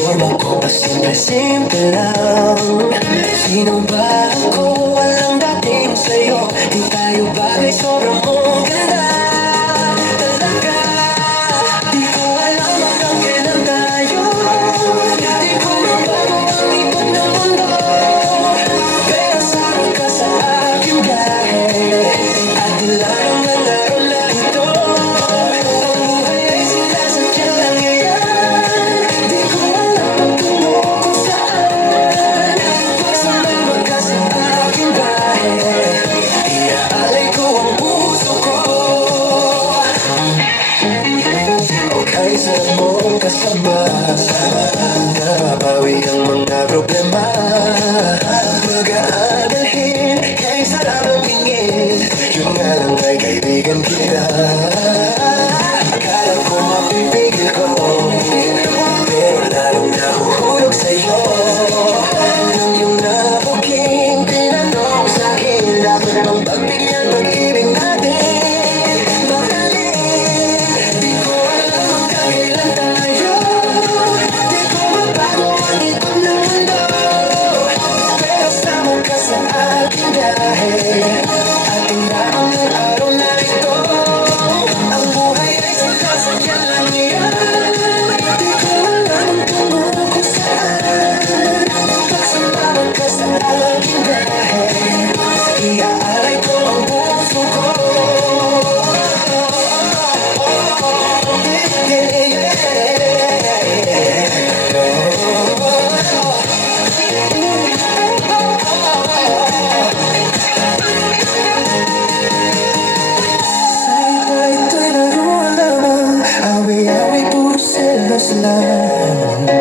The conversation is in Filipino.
Forma ko pa simple lang. Sino ba ako? Walang dating sa'yo. Di tayo bagay, sobrang mong ganda. Talaga, di ko alam hanggang kailan tayo. Di ko mabago ang ikot ng mundo. Pero sama ka sa aking biyahe. At wala nang nalaro na ito. Ang buhay ay sinasadya lang ngayon. Di ko alam ang tungo kung saan. Pagsama ka sa aking biyahe, iaalay ko ang puso ko. Okay, sarap mong kasama. Nababawi ang mga problema. Mag-aadalhin, kay sarap ang tingin. Yun nga lang ay kaibigan kita. Akala ko mapipigil ko, pero lalong nahuhulog sa'yo. Nang yung nabuking tinanong sa'kin, dapat bang pagbigyan pag-ibig natin? Mahalin, di ko alam hanggang kailan tayo. Di ko mabago ang ikot ng mundo. Pero sama ka sa aking biyahe. Ating naang ng araw na ito. Ang buhay ay sinasadya lang ngayon. Di ko alam ang tungo kung saan. Pagsama ka sa aking biyahe, iaalay ko ang puso ko. Ito'y laro lamang, awi-awi puro selos lang.